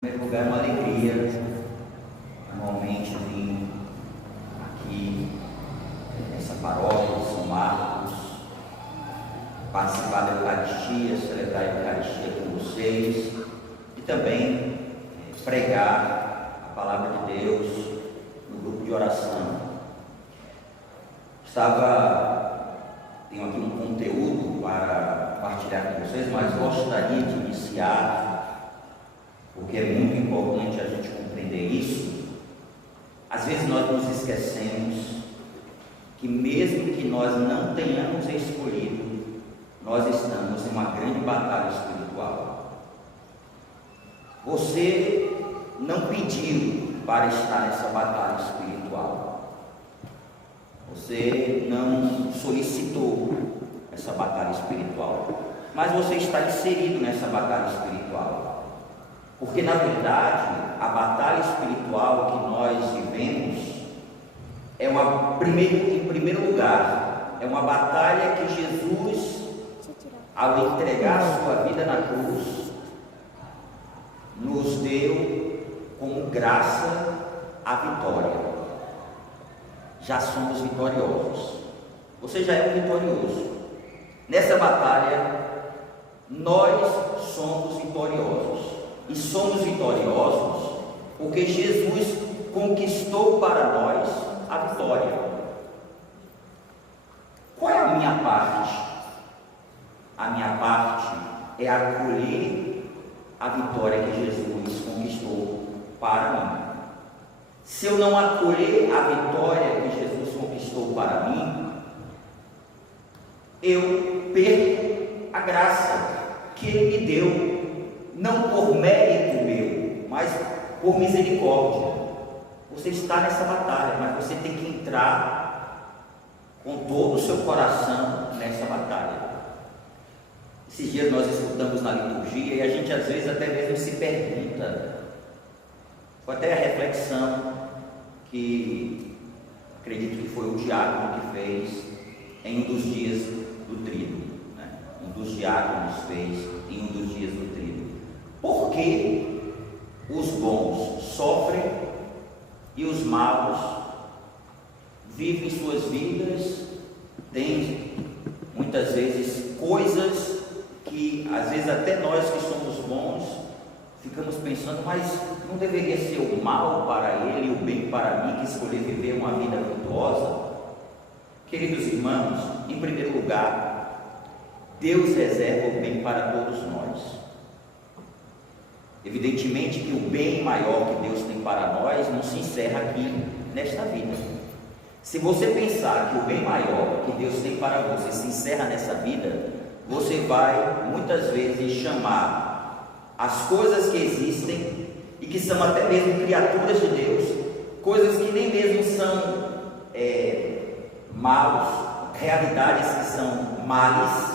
Em primeiro lugar, é uma alegria normalmente vir aqui nessa paróquia de São Marcos, participar da Eucaristia, celebrar a Eucaristia com vocês e também pregar a palavra de Deus no grupo de oração. Tenho aqui um conteúdo para partilhar com vocês, mas gostaria de iniciar, porque é muito importante a gente compreender isso. Às vezes nós nos esquecemos que mesmo que nós não tenhamos escolhido, nós estamos em uma grande batalha espiritual. Você não pediu para estar nessa batalha espiritual. Você não solicitou essa batalha espiritual, mas você está inserido nessa batalha espiritual. Porque, na verdade, a batalha espiritual que nós vivemos em primeiro lugar, é uma batalha que Jesus, ao entregar sua vida na cruz, nos deu como graça a vitória. Já somos vitoriosos. Você já é um vitorioso. Nessa batalha, nós somos vitoriosos. E somos vitoriosos porque Jesus conquistou para nós a vitória. Qual é a minha parte? A minha parte é acolher a vitória que Jesus conquistou para mim. Se eu não acolher a vitória que Jesus conquistou para mim, eu perco a graça que Ele me deu. Não por mérito meu, mas por misericórdia. Você está nessa batalha, mas você tem que entrar com todo o seu coração nessa batalha. Esses dias nós escutamos na liturgia e a gente às vezes até mesmo se pergunta, foi até a reflexão que acredito que foi o diácono que fez em um dos dias do tríduo, né? Um dos diáconos fez em um dos dias do tríduo. Por que os bons sofrem e os maus vivem suas vidas, têm muitas vezes coisas que às vezes até nós que somos bons ficamos pensando, mas não deveria ser o mal para ele e o bem para mim que escolher viver uma vida virtuosa? Queridos irmãos, em primeiro lugar, Deus reserva o bem para todos nós. Evidentemente que o bem maior que Deus tem para nós não se encerra aqui nesta vida. Se você pensar que o bem maior que Deus tem para você se encerra nessa vida, você vai muitas vezes chamar as coisas que existem e que são até mesmo criaturas de Deus, coisas que nem mesmo são maus, realidades que são males,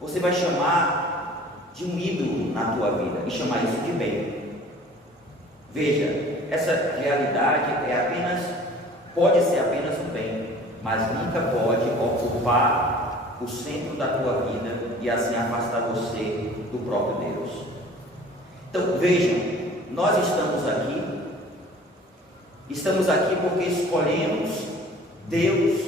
você vai chamar de um ídolo na tua vida e chamar isso de bem. Veja, essa realidade pode ser apenas um bem, mas nunca pode ocupar o centro da tua vida e assim afastar você do próprio Deus. Então vejam, nós estamos aqui porque escolhemos Deus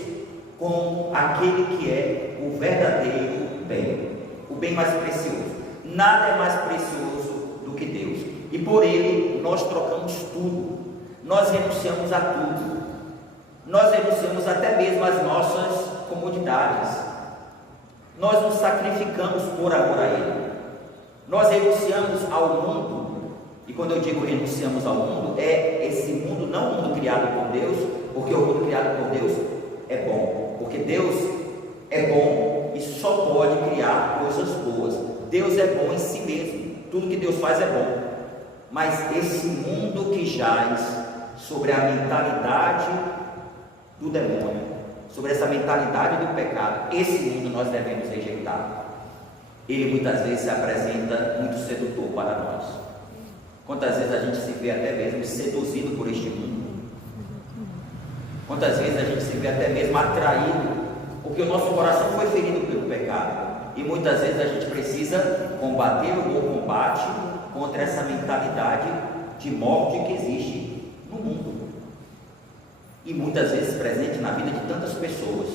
como aquele que é o verdadeiro bem, o bem mais precioso. Nada é mais precioso do que Deus, e por Ele nós trocamos tudo, nós renunciamos a tudo, nós renunciamos até mesmo às nossas comodidades, nós nos sacrificamos por amor a Ele, nós renunciamos ao mundo. E quando eu digo renunciamos ao mundo, é esse mundo, não o mundo criado por Deus, porque o mundo criado por Deus é bom, porque Deus é bom e só pode criar coisas boas. Deus é bom em si mesmo, tudo que Deus faz é bom, mas esse mundo que jaz sobre a mentalidade do demônio, sobre essa mentalidade do pecado, esse mundo nós devemos rejeitar. Ele muitas vezes se apresenta muito sedutor para nós. Quantas vezes a gente se vê até mesmo seduzido por este mundo? Quantas vezes a gente se vê até mesmo atraído, porque o nosso coração foi ferido pelo pecado. E muitas vezes a gente precisa combater o bom combate contra essa mentalidade de morte que existe no mundo e muitas vezes presente na vida de tantas pessoas.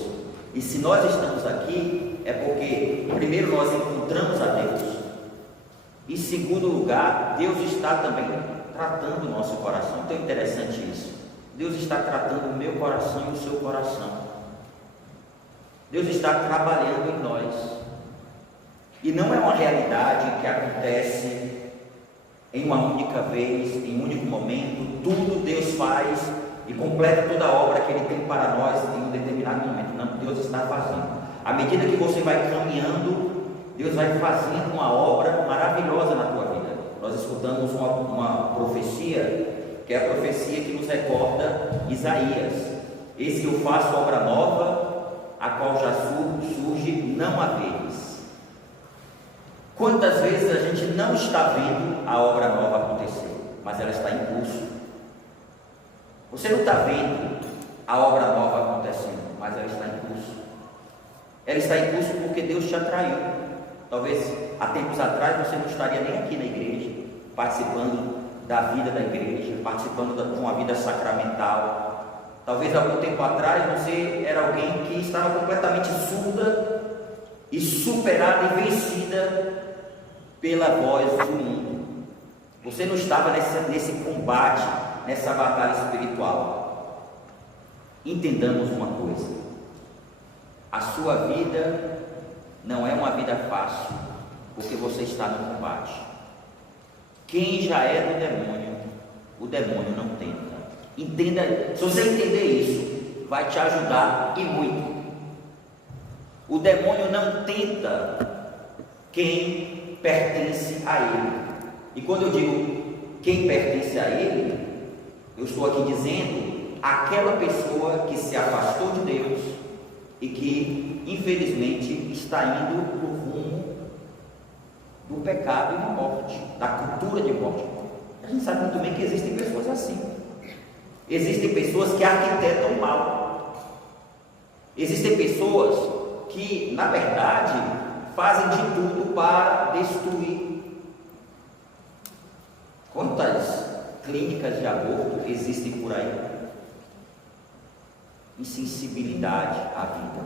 E se nós estamos aqui, é porque primeiro nós encontramos a Deus, e em segundo lugar, Deus está também tratando o nosso coração. Então é interessante isso. Deus está tratando o meu coração e o seu coração. Deus está trabalhando em nós. E não é uma realidade que acontece em uma única vez, em um único momento. Tudo Deus faz e completa toda a obra que Ele tem para nós em um determinado momento. Não, Deus está fazendo. À medida que você vai caminhando, Deus vai fazendo uma obra maravilhosa na tua vida. Nós escutamos uma profecia, que é a profecia que nos recorda Isaías: eis que eu faço obra nova, a qual já surge, não há vez. Quantas vezes a gente não está vendo a obra nova acontecer, mas ela está em curso. Você não está vendo a obra nova acontecendo, mas ela está em curso. Ela está em curso porque Deus te atraiu. Talvez há tempos atrás você não estaria nem aqui na igreja, participando da vida da igreja, participando de uma vida sacramental. Talvez algum tempo atrás você era alguém que estava completamente surda e superada e vencida pela voz do mundo. Você não estava nesse combate, nessa batalha espiritual. Entendamos uma coisa: a sua vida não é uma vida fácil, porque você está no combate. Quem já é do demônio, o demônio não tenta. Entenda, se você entender isso, vai te ajudar e muito. O demônio não tenta quem pertence a ele. E quando eu digo quem pertence a ele, eu estou aqui dizendo aquela pessoa que se afastou de Deus e que infelizmente está indo para o rumo do pecado e da morte, da cultura de morte. A gente sabe muito bem que existem pessoas assim. Existem pessoas que arquitetam o mal. Existem pessoas que, na verdade, fazem de tudo para destruir. Quantas clínicas de aborto existem por aí? Insensibilidade à vida.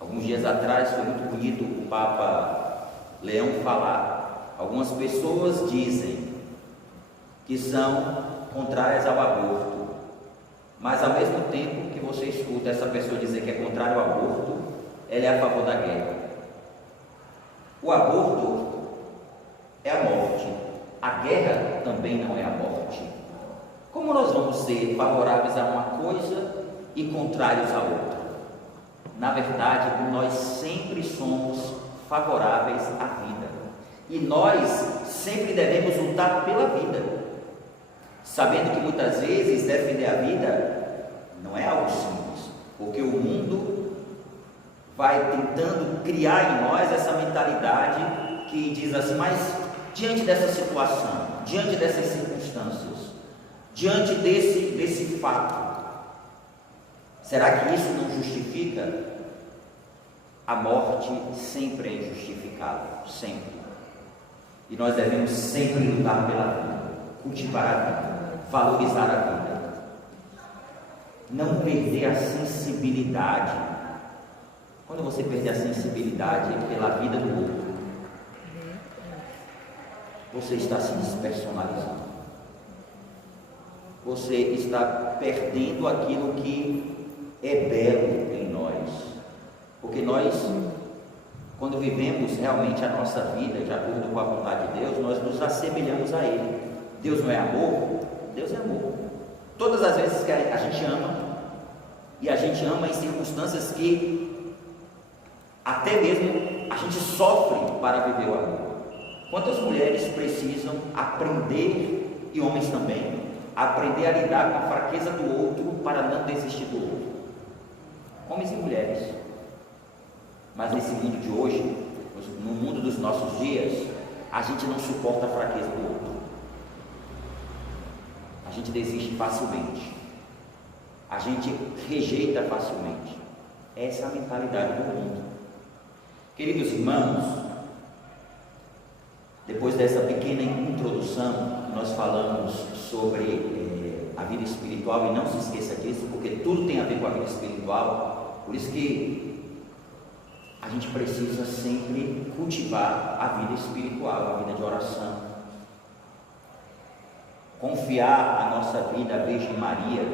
Alguns dias atrás foi muito bonito o Papa Leão falar. Algumas pessoas dizem que são contrárias ao aborto, mas ao mesmo tempo que você escuta essa pessoa dizer que é contrária ao aborto, ela é a favor da guerra. O aborto é a morte, a guerra também não é a morte. Como nós vamos ser favoráveis a uma coisa e contrários a outra? Na verdade, nós sempre somos favoráveis à vida, e nós sempre devemos lutar pela vida, sabendo que muitas vezes defender a vida não é algo simples, porque o mundo vai tentando criar em nós essa mentalidade que diz assim: mas diante dessa situação, diante dessas circunstâncias, diante desse fato, será que isso não justifica? A morte sempre é injustificável, sempre. E nós devemos sempre lutar pela vida, cultivar a vida, valorizar a vida, não perder a sensibilidade. Quando você perder a sensibilidade pela vida do outro, você está se despersonalizando. Você está perdendo aquilo que é belo em nós. Porque nós, quando vivemos realmente a nossa vida de acordo com a vontade de Deus, nós nos assemelhamos a Ele. Deus não é amor? Deus é amor. Todas as vezes que a gente ama, e a gente ama em circunstâncias que até mesmo a gente sofre para viver o amor. Quantas mulheres precisam aprender, e homens também, aprender a lidar com a fraqueza do outro para não desistir do outro? Homens e mulheres. Mas nesse mundo de hoje, no mundo dos nossos dias, a gente não suporta a fraqueza do outro. A gente desiste facilmente. A gente rejeita facilmente. Essa é a mentalidade do mundo. Queridos irmãos, Depois dessa pequena introdução, nós falamos sobre a vida espiritual, e não se esqueça disso, porque tudo tem a ver com a vida espiritual. Por isso que a gente precisa sempre cultivar a vida espiritual, a vida de oração, confiar a nossa vida à Virgem Maria,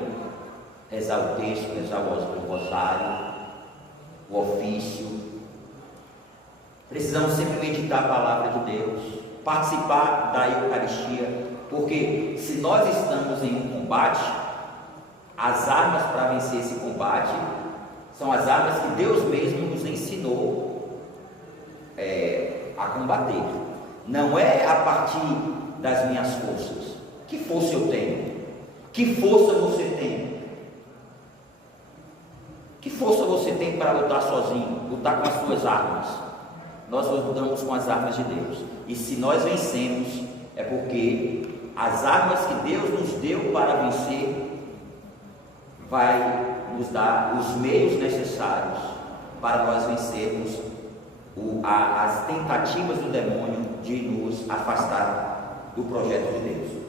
rezar o texto, rezar o rosário, o ofício. Precisamos sempre meditar a palavra de Deus, participar da Eucaristia, porque se nós estamos em um combate, as armas para vencer esse combate são as armas que Deus mesmo nos ensinou a combater. Não é a partir das minhas forças. Que força eu tenho? Que força você tem? Que força você tem para lutar sozinho, lutar com as suas armas? Nós lutamos com as armas de Deus, e se nós vencemos, é porque as armas que Deus nos deu para vencer vai nos dar os meios necessários para nós vencermos as tentativas do demônio de nos afastar do projeto de Deus.